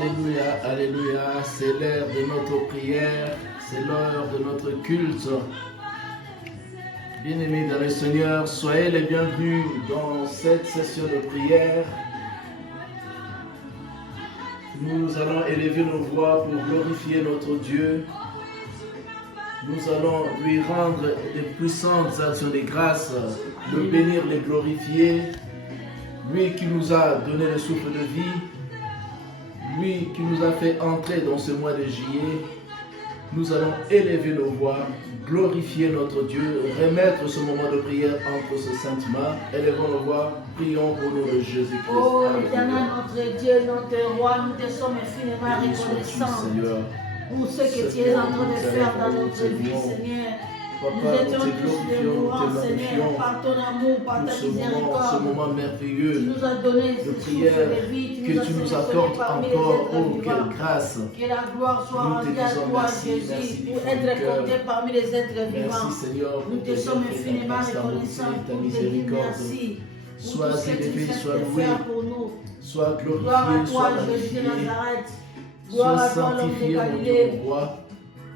Alléluia, alléluia. C'est l'heure de notre prière, c'est l'heure de notre culte. Bien-aimés dans le Seigneur, soyez les bienvenus dans cette session de prière. Nous allons élever nos voix pour glorifier notre Dieu. Nous allons lui rendre des puissantes actions de grâce, le bénir, le glorifier. Lui qui nous a donné le souffle de vie, lui qui nous a fait entrer dans ce mois de juillet. Nous allons élever nos voix, glorifier notre Dieu, remettre ce moment de prière entre ses saintes mains. Élevons nos voix, prions au nom de Jésus-Christ. Oh éternel, notre Dieu, notre roi, nous te sommes infiniment reconnaissants pour ce que tu es en train de faire dans notre vie, Seigneur. Nous étions tous de louange, Seigneur, par ton amour, par ta miséricorde. Ce moment merveilleux tu nous as donné de prière que tu nous accordes encore. Oh, quelle grâce! Que la gloire soit rendue à toi, Jésus, pour être compté parmi les êtres vivants. Merci, Seigneur. Nous te sommes infiniment reconnaissants pour te dire merci. Sois élevé, sois loué, sois glorifié, gloire à toi, sois Jésus de magnifié, Nazareth. sois Gloire à toi, l'homme de sanctifié, mon Dieu, Galilée. mon roi,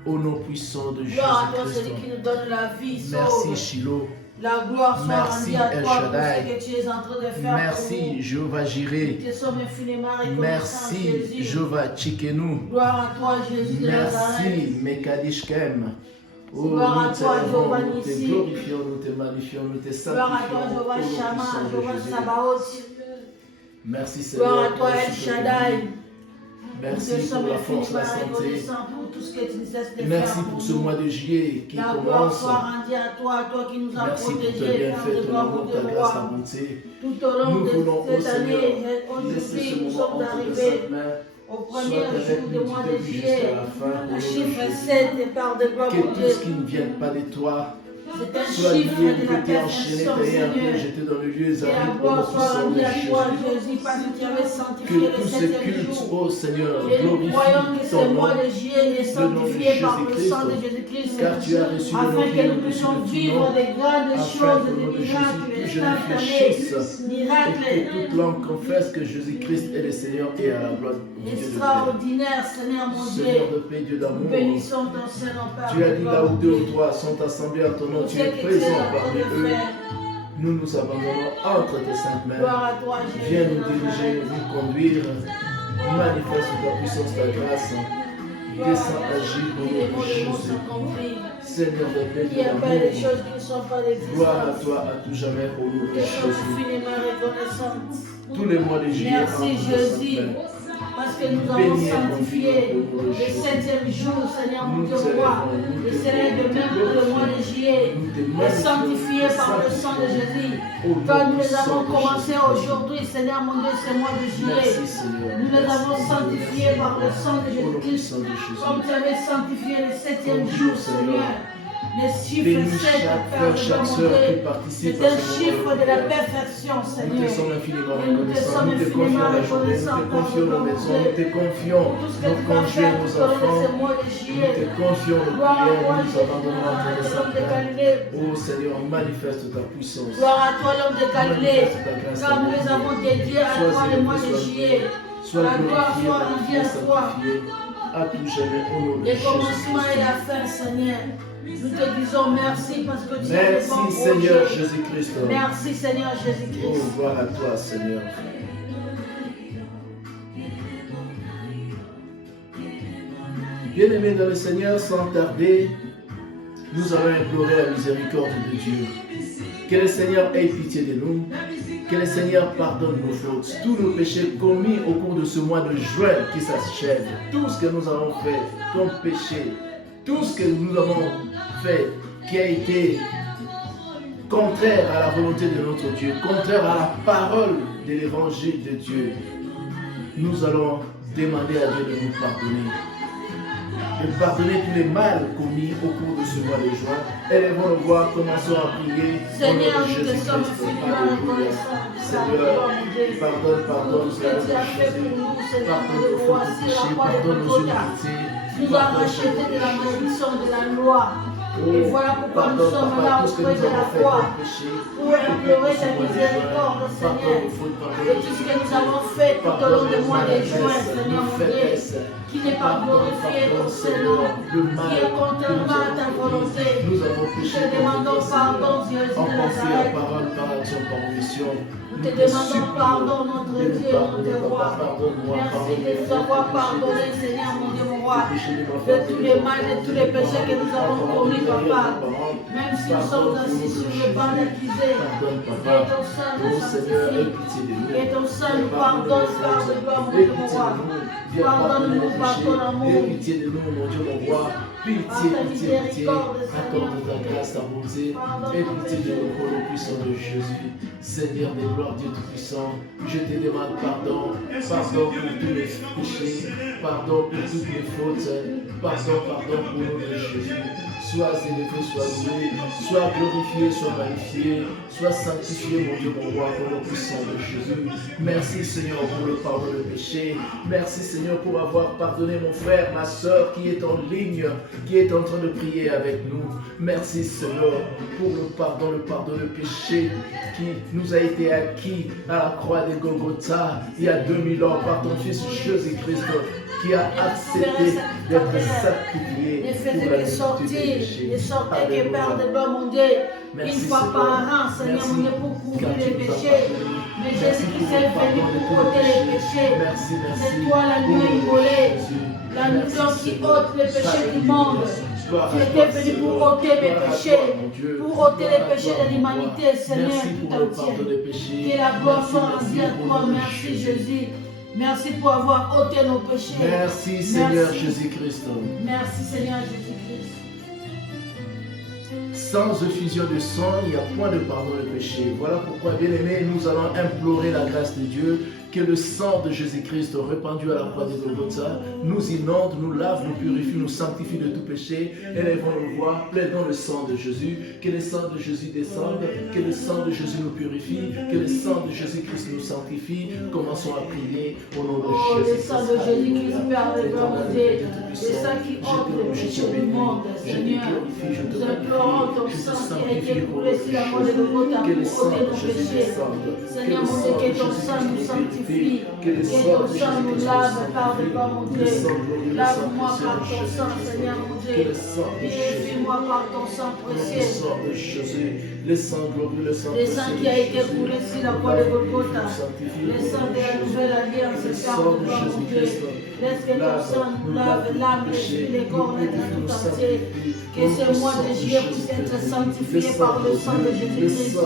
au nom puissant de Gloire à toi, Jésus-Christ. celui qui nous donne la vie. Merci, Sauve. Shiloh. La gloire soit Merci, rendue à El toi pour Shaddai. ce que tu es en train de faire. Merci, Jéhovah Jireh. Nous te sommes infiniment reconnaissants, Merci, Jésus. Jéhovah Tchikenu. Gloire à toi, Jésus de Nazareth. Merci, Mekadishkem. Oh, Gloire à nous toi, Jéhovah t'élevons, nous te Nissi. glorifions, nous te magnifions, nous te Gloire à sanctifions. toi, au Jéhovah nom Shammah, puissant de Jéhovah Jésus. Sabaoth. Merci, Seigneur. Gloire à toi, pour El ce que tu Shaddai. dis. Merci Nous te pour sommes la force, infiniment la santé. reconnaissants pour tout ce que tu nous cesses de Merci faire pour pour ce nous. mois de juillet qui La gloire commence. soit rendue à toi qui nous as Merci pour tes protégés, Père bienfaits, de ton gloire, amour, de ta grâce, ta roi. bonté. Tout au long Nous voulons, de ô cette année, Seigneur, aujourd'hui, laisser nous ce sommes moment entre tes arrivés saintes mains. au Sois premier avec jour nous du du mois de début juillet, jusqu'à la fin, au le nom de chiffre Jésus. 7 est par de gloire Que pour tout Dieu. ce qui ne vient pas de toi C'est un soit chiffre lié, de la que tu es enchaîné, perfection, tu es un peu Seigneur. jeté dans le lieu Que la aride, au nom gloire soit puissant de rendue à toi, Jésus. Jésus, parce que tu avais Que sanctifié le tous ces 7e cultes, jour. ô Seigneur, Et nous croyons que glorifient ce ton nom, mois de juillet est le nom de sanctifié par le Jésus-Christ, sang de Jésus-Christ, car tu as reçu le nom afin qui que est nous au-dessus puissions de tout vivre nom, des grandes afin choses, qu'au nom des de Jésus, miracles que je instantanés, réfléchisse et miracles que toute langue confesse que Jésus-Christ est le Seigneur et à la gloire du Dieu de paix. extraordinaires, Seigneur mon Seigneur Dieu. de paix, Dieu Nous d'amour, bénissons ton Seigneur, Père. tu as de dit gloire, là où mon deux Dieu. ou trois sont assemblés en ton nom, Pour tu ce es que tu es présent en train parmi de eux. faire. Nous nous abandonnons entre tes saintes mains. Gloire à toi, Jésus. Viens de nous diriger, Nazareth. nous conduire. Manifeste ta puissance, ta grâce. Gloire à Descends, toi, agis au qui nom les de mots de mots Jésus. sont compris. Seigneur de paix, Qui Dieu appelle les d'amour. choses qui ne sont pas Gloire à d'existence. toi à tout jamais au nom de Nous sommes Jésus. infiniment reconnaissants. Tous les mois de juillet, Merci entre tes Jésus, saintes mains. parce que nous avons Bénis et sanctifié conduis au nom de le Jésus. 7e jour, Seigneur mon Nous Dieu t'élèvons, roi. nous Et te c'est de même que le mois de juillet Nous te est magnifions, sanctifié nous te par le sang de sanctifions. Jésus. Au nom Quand nous les puissant avons de commencé Jésus. aujourd'hui, Seigneur mon Dieu, ce mois de juillet, Merci Seigneur. nous les Merci, avons Dieu. sanctifiés par le sang de Au nom Jésus-Christ. puissant de Jésus. Comme tu avais sanctifié le 7e Conduis, jour, Seigneur. Seigneur. Le chiffre Bénis 7, chaque Père frère, de chaque mon sœur qui Dieu, participe c'est à un ce chiffre moment de la prière. perfection, Nous te Seigneur. sommes infiniment Et nous te reconnaissants. sommes Nous te confions infiniment la journée, nous te reconnaissants, confions nos Père de maisons, mon nous te Dieu. confions Pour tout ce que nos tu vas congés, faire nos tout au long de enfants. ce mois de Nous te juillet. confions nos Gloire à prières, toi, nous nous Jésus abandonnons à de ton Nazareth, l'homme de saint Galilée. Oh Seigneur, manifeste ta puissance. Gloire à toi, l'homme de Galilée. Manifeste ta grâce, Car ta nous les bonté. avons dédiés à Sois toi le élevé, mois de sois juillet. loué. Sois La gloire glorifié, soit rendue magnifié, à toi. sanctifié. À tout jamais, au nom de Le commencement et Jésus. la fin, Seigneur. Nous te disons merci parce que tu es le Merci bon Seigneur Dieu. Jésus-Christ. Merci Seigneur Oh, Jésus-Christ. gloire à toi Seigneur. Bien-aimés dans le Seigneur, sans tarder, nous allons implorer la miséricorde de Dieu. Que le Seigneur ait pitié de nous. Que le Seigneur pardonne nos fautes, tous nos péchés commis au cours de ce mois de juin qui s'achève. Tout ce que nous avons fait comme péché, tout ce que nous avons fait qui a été contraire à la volonté de notre Dieu, contraire à la parole de l'évangile de Dieu. Nous allons demander à Dieu de nous pardonner. De pardonner tous les mal commis au cours de ce mois de juin. Élevons nos voix, commençons à prier. Seigneur, nous te sommes infiniment reconnaissants. Seigneur, pardonne, Ce que tu as fait pour nous, Seigneur, pardonne de nos roi, fautes c'est la péchés, croix de pardonne nos Golgotha. iniquités. Tu nous as rachetés de la malédiction de la loi. Et voilà pourquoi nous sommes là auprès de la foi pour implorer ta miséricorde, Seigneur, de tout ce que nous avons fait tout au long du mois de juin, Seigneur mon Dieu, qui n'est pas glorifié dans ce nom, qui est contrairement à ta volonté. Nous avons Nous péché. te demandons pardon, Jésus En de pensée, en Nazareth. parole, par action, par omission. Nous te demandons pardon, notre Dieu, notre roi. Merci de nous avoir pardonné, Seigneur mon Dieu, mon roi, de tous les mal, de tous les péchés que nous avons commis, papa. Même si nous sommes assis sur le banc d'accusés, que ton sang nous sanctifie, que ton sang nous pardonne, pardonne-toi, mon Dieu, mon roi. Pardonne-nous par ton amour. Pitié de nous, mon Dieu, mon roi. Pitié, pitié, pitié. Accorde ta grâce, ta bonté. Et pitié de nous pour le puissant de Jésus. Seigneur des gloires, Dieu Tout-Puissant, je te demande pardon. Pardon pour tous mes péchés. Pardon pour toutes mes fautes. Pardon pour nous de Jésus. Sois élevé, sois loué, sois glorifié, sois magnifié, sois sanctifié, mon Dieu, mon roi, pour le puissant de Jésus. Merci, Seigneur, pour le pardon de péché. Merci, Seigneur, pour avoir pardonné mon frère, ma soeur qui est en ligne, qui est en train de prier avec nous. Merci, Seigneur, pour le pardon de péché qui nous a été acquis à la croix de Golgotha il y a 2000 ans par ton Fils Jésus-Christ, qui a accepté d'être sacrifié pour la multitude des péchés. De sorte que Père de gloire, mon Dieu, une fois par an, Seigneur mon Dieu, pour couvrir les péchés. Mais Jésus-Christ est venu pour ôter les péchés. C'est toi l'agneau immolé, l'agneau qui ôte les péchés du monde. Tu étais venu pour ôter mes péchés, pour ôter les péchés de l'humanité, Seigneur, tout entier. Que la gloire soit rendue à toi. Merci Jésus. Merci pour avoir ôté nos péchés. Merci Seigneur Jésus-Christ. Merci Seigneur Jésus-Christ. Sans effusion de sang, il n'y a point de pardon de péché. Voilà pourquoi, bien-aimés, nous allons implorer la grâce de Dieu, que le sang de Jésus-Christ répandu à la croix de Golgotha nous inonde, nous lave, nous purifie, nous sanctifie de tout péché. Élevons nos voix, plaidons le sang de Jésus, que le sang de Jésus descende, que le sang de Jésus nous purifie, que le sang de Jésus-Christ nous sanctifie. Commençons à prier au nom de Jésus. Le sang de Jésus-Christ, Père de gloire, mon Dieu, le sang qui ôte le péché du monde, Seigneur. Nous implorons ton sang qui a été coulé sur la croix de Golgotha pour ôter nos péchés. Seigneur mon Dieu, que ton sang nous sanctifie. Que ton sang nous lave, Père de gloire, mon Dieu. Lave-moi par ton sang, Seigneur mon Dieu. Purifie-moi par ton sang précieux. Le sang glorieux, le sang qui a été coulé sur la croix de Golgotha. Le sang de la nouvelle alliance, Père de gloire, mon Dieu. Laisse que ton sang nous lave l'âme, l'esprit, les corps, l'être tout entier. Que ce mois de juillet puisse être sanctifié par le sang de Jésus-Christ.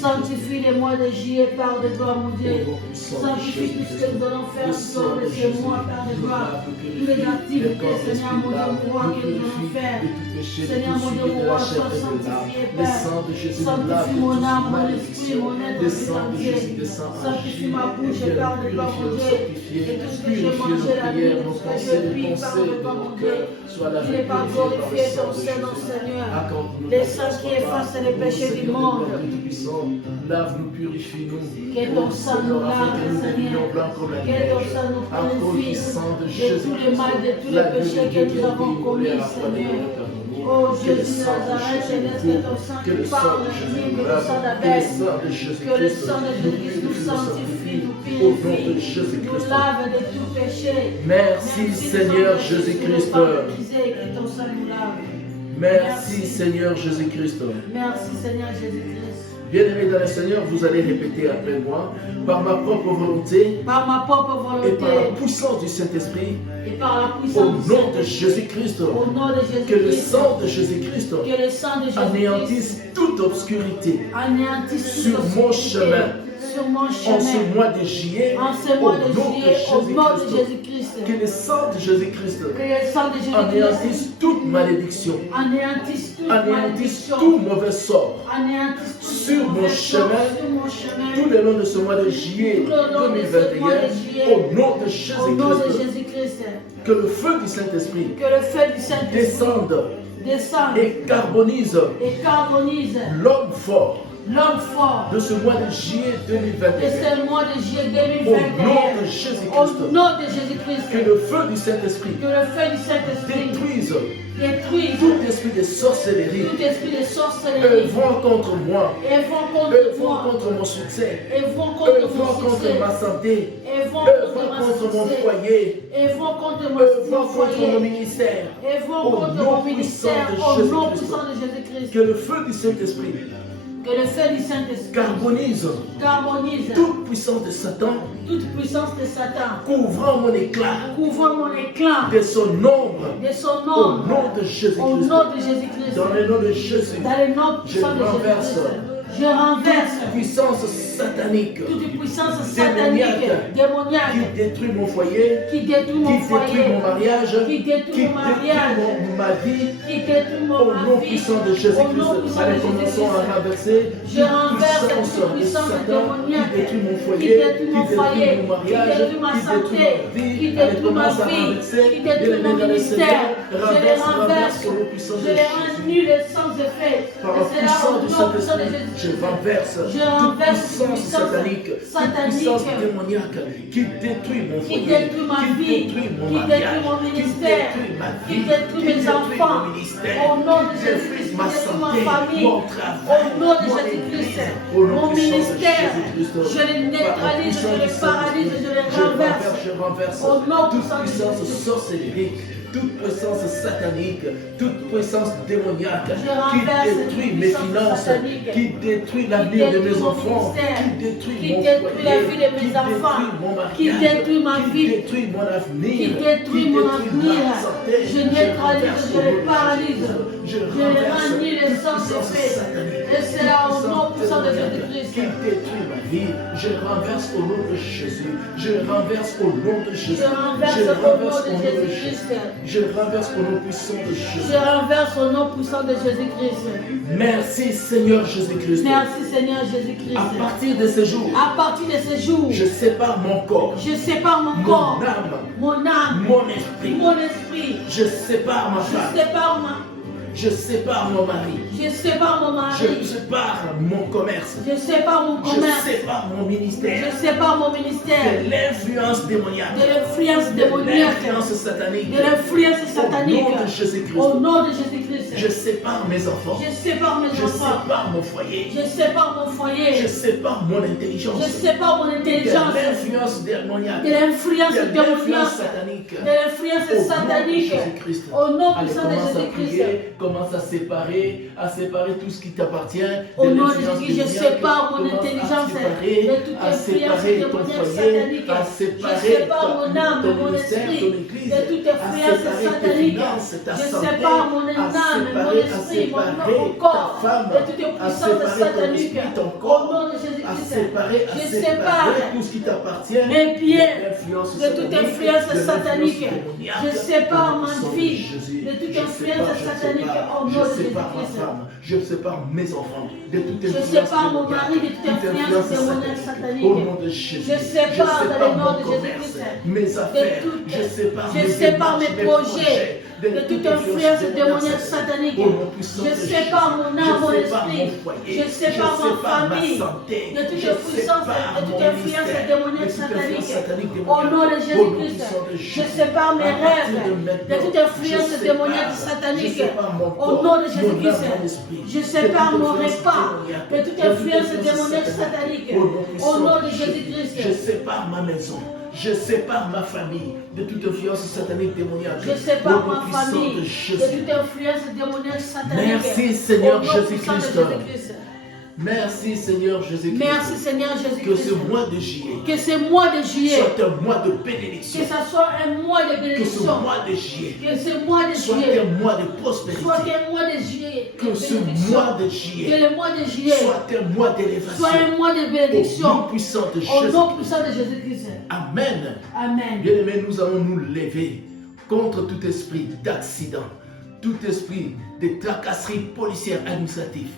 Sanctifie les mois de juillet, Père de gloire, mon Dieu. Sanctifie tout ce que nous allons faire tout au long de ce mois, Père de gloire. Toutes les activités, Seigneur mon Dieu, mon roi, que nous allons faire. Seigneur mon Dieu, mon roi, sois sanctifié, Père. Sanctifie mon âme, mon esprit, mon être tout entier. Sanctifie ma bouche, Père de gloire, mon Dieu. Et tout ce que j'ai mangé la nuit, tout ce que je prie, Père de gloire, mon Dieu. Tu n'es pas glorifié, ton Seigneur, Seigneur. Le sang qui efface les péchés du monde. Lave-nous, purifie-nous. Que ton sang nous lave, Seigneur. Que ton sang nous purifie de tous les mal, de tous les péchés que nous avons commis, Seigneur. Oh Jésus de Nazareth, laisse que ton sang nous parle, que le sang d'Abel, que le sang de Jésus nous sanctifie, nous purifie, nous lave de tout péché. Merci Seigneur Jésus-Christ. Que ton sang nous lave. Merci Seigneur Jésus-Christ. Merci Seigneur Jésus-Christ. Bien-aimés dans le Seigneur, vous allez répéter après moi, par ma propre volonté, par ma propre volonté, et par la puissance du Saint-Esprit, et par la puissance au nom de Jésus-Christ, que le sang de Jésus-Christ anéantisse toute obscurité sur mon chemin. En ce mois de juillet, au nom de Jésus-Christ, que le sang de Jésus-Christ anéantisse toute malédiction, anéantisse tout mauvais sort sur mon chemin, tout le long de ce mois de juillet 2021, au nom de Jésus-Christ, que le feu du Saint-Esprit descende et carbonise l'homme fort l'homme fort de ce mois de juillet de 2021. ce mois de juillet Au nom 2021. de Jésus-Christ, Au nom de Jésus-Christ, que le feu du Saint-Esprit que le feu du Saint-Esprit détruise détruise tout esprit de sorcellerie, tout esprit de sorcellerie, œuvrant contre moi, œuvrant contre œuvrant moi, contre mon succès, œuvrant contre œuvrant mon succès, contre ma santé, œuvrant œuvrant contre ma contre mon succès, foyer, œuvrant contre mon œuvrant contre mon foyer, ministère. œuvrant Au contre nom mon ministère, puissant de au nom Jésus-Christ. puissant de Jésus-Christ. Que le feu du Saint-Esprit Que le feu du Saint-Esprit carbonise carbonise toute puissance de Satan, toute puissance de Satan, couvrant mon éclat couvre mon éclat de son ombre. de son Au nom, nom de au Jésus-Christ. nom de Jésus-Christ, Dans le nom de Jésus. dans le nom puissant de renverse Jésus-Christ. Je renverse Puissance satanique toute puissance satanique, qui démoniaque, détruit mon foyer, qui détruit mon qui détruit foyer, mon mariage, qui détruit mon mariage, ma vie. qui détruit Au mon nom vie. puissant de Au nom Jésus-Christ, puissant allez, de commençons à Jésus-Christ. renverser Je renverse toute toute de puissance Satan démoniaque qui détruit mon qui foyer, détruit mon foyer, mon qui mariage, détruit ma qui santé, détruit ma vie. qui Allez, détruit ma commence à vie, renverser. qui détruit mon Bien-aimés dans le ministère. Seigneur, Je les renverse renverse, au nom puissant je de les Jésus. annule sans effet. Par Et la c'est là au puissance du nom puissant de Saint-Esprit, je Jésus. renverse Je toute renverse puissance satanique, toute puissance démoniaque qui détruit mon qui foyer, détruit ma qui vie, détruit mon qui mariage, détruit mon qui ministère, détruit ma qui vie, détruit qui mes détruit enfants. mon ministère, Au nom de qui Jésus-Christ, détruit ma qui détruit ma santé, famille. mon travail, Au nom de mon Jésus-Christ, église, au nom mon puissant de ministère, Jésus-Christ. je les neutralise, je les paralyse, je les renverse. Je renverse Au nom toute puissant de puissance Jésus-Christ. sorcellérique, toute puissance satanique, toute puissance démoniaque Je qui renverse détruit toute mes puissance finances, satanique, qui détruit qui l'avenir de détruit mes mon enfants, ministère, qui détruit qui mon détruit la foyer, vie de mes qui enfants, détruit mon mariage, qui détruit ma qui vie, détruit mon avenir, qui détruit mon avenir. ma santé. Je neutralise, renverse je au les nom de paralyse, Jésus. je les renverse annule toute sans puissance effet. satanique, Et c'est là au toute nom puissance puissant de démoniaque Jésus-Christ. qui détruit ma vie. Je renverse au nom de Jésus. Je renverse au nom de Jésus. Je renverse Je au nom renverse de au nom de Jésus. Jésus-Christ. Je renverse au nom puissant de Jésus. Je renverse au nom puissant de Jésus-Christ. Merci Seigneur Jésus-Christ. Merci Seigneur Jésus-Christ. À partir de ce jour, À partir de ce jour, je sépare mon corps, je sépare mon mon corps, âme, mon âme, mon esprit. mon esprit. Je sépare ma Je femme. sépare Je sépare mon mari. je sépare mon Je mari. sépare mon commerce. Je sépare mon Je commerce. sépare mon ministère. Je sépare mon ministère De l'influence démoniaque. de l'influence De démoniaque, l'influence satanique. de l'influence satanique. Au nom de Jésus-Christ. Au nom de Jésus-Christ. Je sépare mes enfants. Je sépare mes Je enfants. sépare mon foyer. Je sépare mon Je foyer. sépare mon intelligence. Je sépare mon De intelligence l'influence démoniaque. de l'influence De l'influence démoniaque, satanique. de l'influence Au nom de satanique. Jésus-Christ. Au nom Allez, puissant de commence à Jésus-Christ. prier, commence à séparer tout ce qui t'appartient. Au de nom de l'influence Jésus, je démoniaque. sépare mon Commence intelligence à séparer, de toute à influence séparer ton démoniaque foyer, satanique. à Je séparer sépare mon âme, ton mon ministère, esprit ton église, de toute à influence séparer tes satanique. finances, ta Je santé, sépare mon à âme, mon séparer, esprit, mon ta corps femme, de toute à puissance séparer ton satanique. esprit, ton Au corps, nom de à Jésus-Christ, séparer je sépare tout ce qui t'appartient mes pieds de l'influence de toute satanique, influence de l'influence satanique. démoniaque. Je sépare Au nom ma puissant de vie Jésus. de toute Je influence sépare, satanique. Au nom de je sépare ma Jésus-Christ. femme, je sépare mes enfants de toute Je influence sépare mon démoniaque, mari de toute influence démoniaque satanique. Au nom de Jésus, Je sépare dans le nom mon de commerce, Jésus-Christ mes affaires, toute- je sépare je mes sépare démarches, mes projets de toute influence démoniaque satanique. Au nom puissant Je de sépare Jésus. mon âme, mon Je sépare esprit. mon foyer. Je sépare ma famille santé. de toute Je puissance, sépare de toute mon influence ministère, démoniaque de toute influence satanique. démoniaque. Au nom de Au nom Jésus-Christ, puissant de je Jésus. sépare mes À partir rêves de de maintenant, toute influence je démoniaque sépare, satanique. je sépare mon Au corps, nom de mon Jésus-Christ, âme, mon esprit, je de sépare toute mon influence repas démoniaque, de toute de toute influence influence démoniaque satanique. satanique. Au nom Au puissant nom de de Jésus-Christ, je sépare ma maison. Je sépare ma famille de toute influence satanique démoniaque. je sépare Au nom ma puissant famille de de Jésus. toute influence démoniaque satanique. Merci, Seigneur Au nom puissant de Jésus-Christ. Jésus-Christ. Merci Seigneur Jésus-Christ. Merci Seigneur Que ce Jésus-Christ. mois de juillet Que ce mois de juillet, soit un mois de bénédiction. que ce soit un mois de Que ce bénédiction, mois de juillet que ce mois de soit juillet un mois de prospérité. soit un mois de juillet, de Que ce bénédiction. mois de Que juillet le mois de juillet soit un mois d'élévation. soit un mois de Au nom bénédiction. puissant de Au Jésus. nom puissant de Jésus-Christ. Amen. Amen. Bien-aimés, nous allons nous lever contre tout esprit d'accident, tout esprit de tracasserie policière administrative,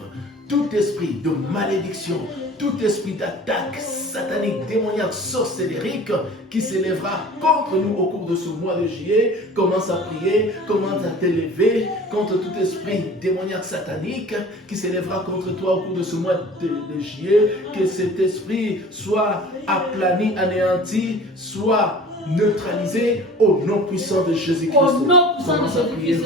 tout esprit de malédiction, tout esprit d'attaque satanique, démoniaque, sorcellérique qui s'élèvera contre nous au cours de ce mois de juillet, commence à prier, commence à t'élever contre tout esprit démoniaque satanique qui s'élèvera contre toi au cours de ce mois de juillet, que cet esprit soit aplani, anéanti, soit neutralisé au nom puissant de Jésus-Christ. Au nom puissant de Jésus-Christ,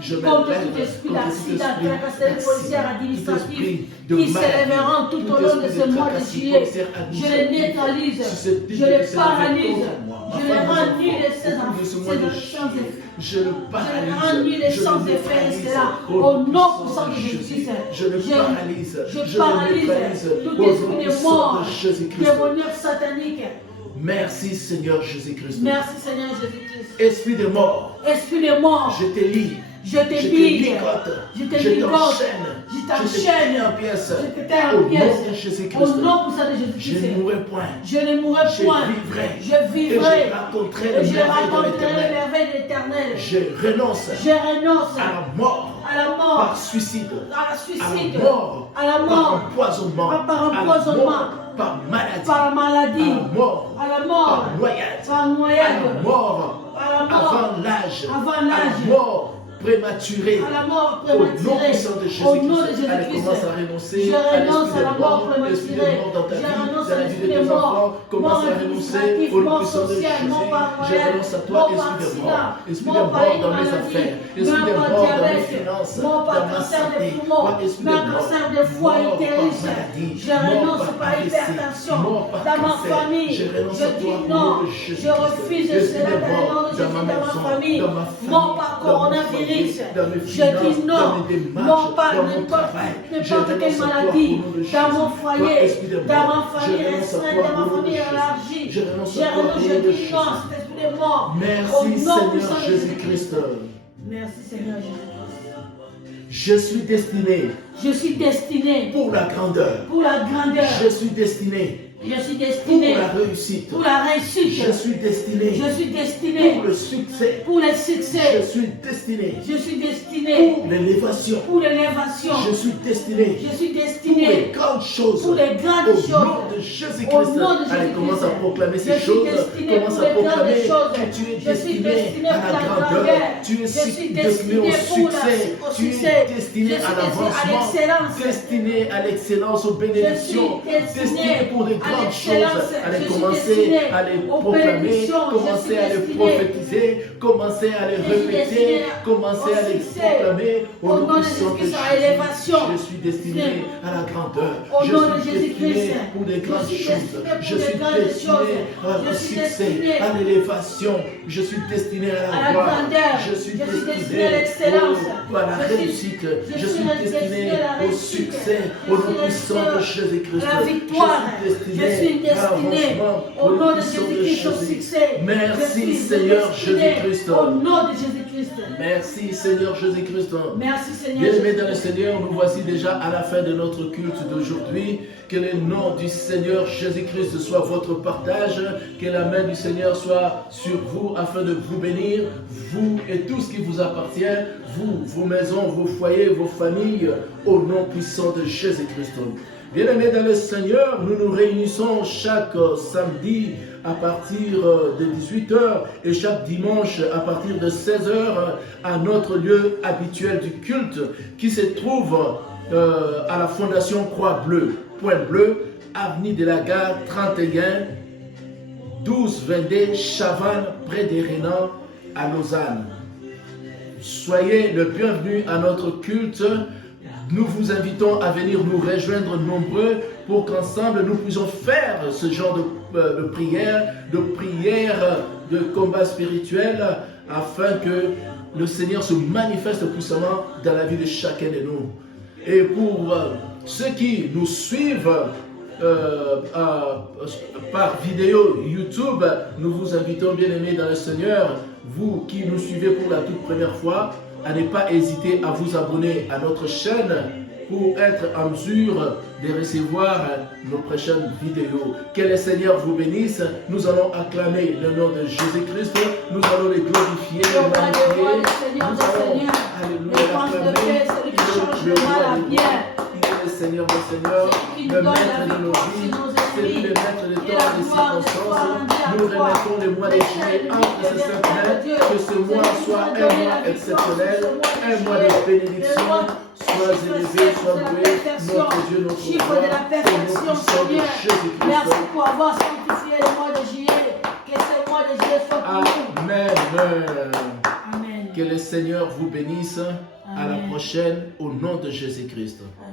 je m'élève contre tout esprit d'accident, de policière administrative qui s'élèveront tout au long de ce mois de juillet. Je les neutralise, je les paralyse, je les rends nuls et sans effet. Je le paralyse, je sans effet cela au nom puissant de Jésus-Christ. Je le paralyse, je paralyse tout esprit de mort, démoniaque satanique. Merci Seigneur Jésus-Christ. Merci Seigneur Jésus-Christ. Esprit de mort. Esprit de mort. Je te lis. Je te ligote. Je t'enchaîne. Je t'enchaîne en pièces. Je te en pièces. Au nom puissant de Jésus-Christ. Je ne mourrai point. Je ne mourrai point. Je vivrai. Et je raconterai le merveille de l'Éternel. Je renonce. À la mort. Par suicide. À la mort. Par empoisonnement. Par maladie. À la mort. Par noyade. À la mort. Avant l'âge. À la mort prématurée. Au nom puissant de Jésus-Christ. Allez, commence à renoncer. Je renonce à la mort prématurée. Dans ta vie, dans la vie de tes enfants. Commence à renoncer au nom puissant de Jésus. Je renonce à toi, esprit de mort. Esprit de mort dans mes affaires. Esprit de mort dans mes finances. Dans ma santé. Esprit de mort. Je renonce par hypertension. Dans ma famille. Je dis non. Je refuse cela dans le nom de Jésus dans ma famille. Mort par coronavirus. Je dis non, non pas n'importe quelle maladie, dans mon foyer, dans ma famille restreinte, dans ma famille élargie. Je dis non, cet esprit de mort. Merci Seigneur Jésus-Christ. Merci Seigneur Jésus-Christ. Je suis destiné. Je suis destiné. Pour la grandeur. Pour la grandeur. Je suis destiné. Je suis destiné pour la réussite. Pour la réussite. Je suis destiné. Je suis destiné pour le succès. Pour le succès. Je suis destiné. Je suis destiné pour l'élévation. Pour l'élévation. Je suis destiné. Je suis destiné pour les grandes choses. Pour les grandes choses. Au nom de Jésus-Christ. Allez, commence à proclamer ces choses. Commence à proclamer que tu es destiné à la grandeur. Tu es destiné au succès. Tu es destiné à l'avancement. Destiné à l'excellence, aux bénédictions. Destiné pour des grandes choses. Allez commencer à les proclamer, commencer à les prophétiser, commencer à les répéter, commencer à les proclamer au nom de Jésus. Je suis destiné à la grandeur. Je suis destiné pour des grandes choses. Je suis destiné au succès, à l'élévation. Je suis destiné à la gloire. Je suis destiné à l'excellence, à la réussite. Je suis destiné au succès, au nom puissant de Jésus-Christ. La victoire. Je suis destiné au nom de Jésus-Christ au succès. Merci Seigneur Jésus-Christ. Au nom de Jésus-Christ. Merci Seigneur Jésus-Christ. Merci Seigneur. Bien-aimés dans le Seigneur, nous voici déjà à la fin de notre culte d'aujourd'hui. Que le nom du Seigneur Jésus-Christ soit votre partage. Que la main du Seigneur soit sur vous afin de vous bénir, vous et tout ce qui vous appartient, vous, vos maisons, vos foyers, vos familles, au nom puissant de Jésus-Christ. Bien-aimés dans le Seigneur, nous nous réunissons chaque samedi à partir de 18h et chaque dimanche à partir de 16h à notre lieu habituel du culte qui se trouve à la Fondation Croix-Bleue, Point Bleu, avenue de la Gare 31, 1222 Chavannes, près des Rénans, à Lausanne. Soyez le bienvenu à notre culte. Nous vous invitons à venir nous rejoindre nombreux pour qu'ensemble nous puissions faire ce genre de prière, de combat spirituel, afin que le Seigneur se manifeste puissamment dans la vie de chacun de nous. Et pour ceux qui nous suivent par vidéo YouTube, nous vous invitons, bien-aimés dans le Seigneur, vous qui nous suivez pour la toute première fois, à ne pas hésiter à vous abonner à notre chaîne pour être en mesure de recevoir nos prochaines vidéos. Que le Seigneur vous bénisse. Nous allons acclamer le nom de Jésus-Christ. Nous allons les glorifier, les magnifier. Nous allons, alléluia, acclamer le roi des rois. Seigneur des Seigneurs, le maître de nos vies, c'est lui le maître de temps et des circonstances. Nous remettons le mois de juillet entre ces saintes mains, que ce mois soit un mois exceptionnel, un mois de bénédiction. Sois élevé, sois loué, notre Dieu, notre chiffre roi, de la au nom perfection, puissant de Seigneur. Jésus-Christ. Merci pour avoir sanctifié le mois de juillet. Que ce mois de juillet soit pour nous. Amen. Amen. Que le Seigneur vous bénisse. À la Amen. prochaine, au nom de Jésus-Christ. Amen.